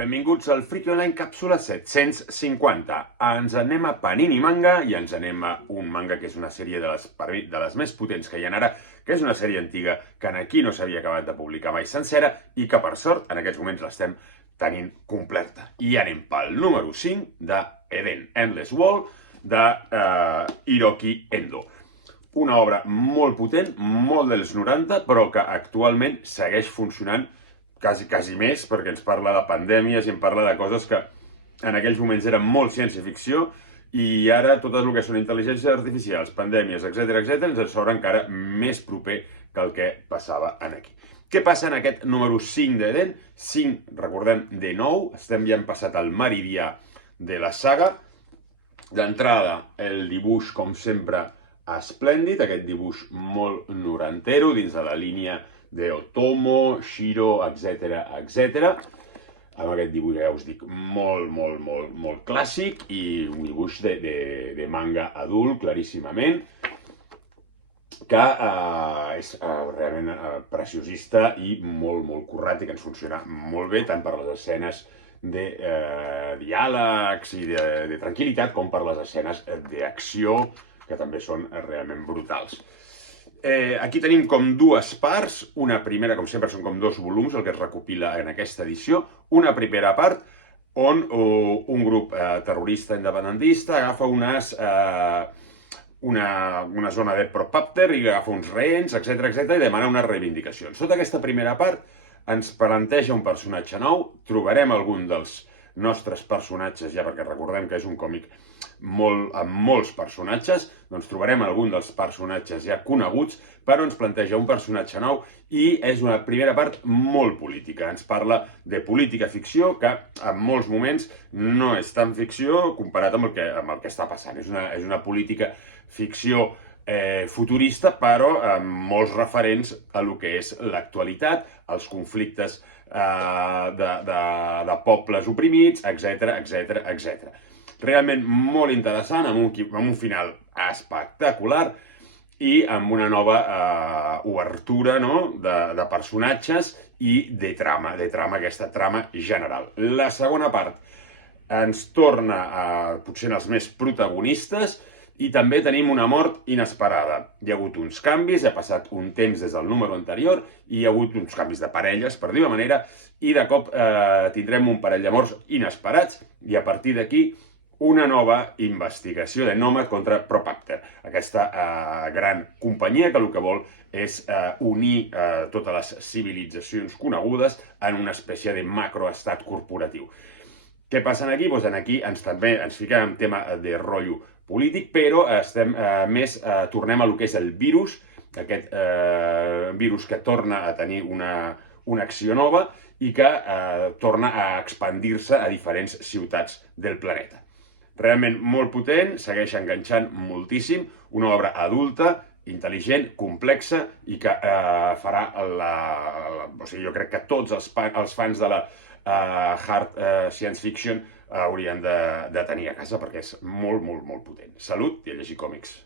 Benvinguts al Friki Online càpsula 750. Ens anem a Panini Manga i ens anem a un manga que és una sèrie de les més potents que hi ha ara, que és una sèrie antiga que aquí no s'havia acabat de publicar mai sencera i que, per sort, en aquests moments l'estem tenint completa. I anem pel número 5 de Eden Endless World de Hiroki Endo. Una obra molt potent, molt dels 90, però que actualment segueix funcionant quasi més, perquè ens parla de pandèmies i em parla de coses que en aquells moments eren molt ciència-ficció i ara tot el que són intel·ligències artificials, pandèmies, etc ens sembla encara més proper que el que passava aquí. Què passa en aquest número 5 d'Eden? 5, recordem, de 9, estem ja passat al meridià de la saga. D'entrada, el dibuix, com sempre, esplèndid, aquest dibuix molt norantero dins de la línia de Otomo, Shiro, etc. Amb aquest dibuix, ja us dic, molt clàssic i un dibuix de manga adult, claríssimament, que és realment preciosista i molt currat i que ens funciona molt bé, tant per les escenes de diàlegs i de tranquil·litat com per les escenes d'acció, que també són realment brutals. Aquí tenim com dues parts, una primera, com sempre, són com dos volums, el que es recopila en aquesta edició, una primera part on un grup terrorista independentista agafa una zona de Propapter i agafa uns rehens, etc. i demana unes reivindicacions. Sota aquesta primera part ens planteja un personatge nou, trobarem algun dels nostres personatges, ja perquè recordem que és un còmic amb molts personatges, doncs trobarem algun dels personatges ja coneguts, però ens planteja un personatge nou i és una primera part molt política. Ens parla de política-ficció, que en molts moments no és tan ficció comparat amb el que està passant. És una política-ficció futurista, però amb molts referents a lo que és l'actualitat, els conflictes de pobles oprimits, etc. Realment molt interessant, amb un final espectacular i amb una nova obertura de personatges i de trama, aquesta trama general. La segona part ens torna potser als més protagonistes i també tenim una mort inesperada. Hi ha hagut uns canvis, ha passat un temps des del número anterior i hi ha hagut uns canvis de parelles, per dir-ho manera, i de cop tindrem un parell de morts inesperats i a partir d'aquí una nova investigació de Nomad contra Propapter, aquesta gran companyia que el que vol és unir totes les civilitzacions conegudes en una espècie de macroestat corporatiu. Què passa aquí? Doncs aquí també ens fiquem en tema de rotllo polític, però tornem a lo que és el virus, aquest virus que torna a tenir una acció nova i que torna a expandir-se a diferents ciutats del planeta. Realment molt potent, segueix enganxant moltíssim, una obra adulta, intel·ligent, complexa i que farà jo crec que tots els fans de la hard science fiction haurien de tenir a casa perquè és molt potent. Salut i a llegir còmics.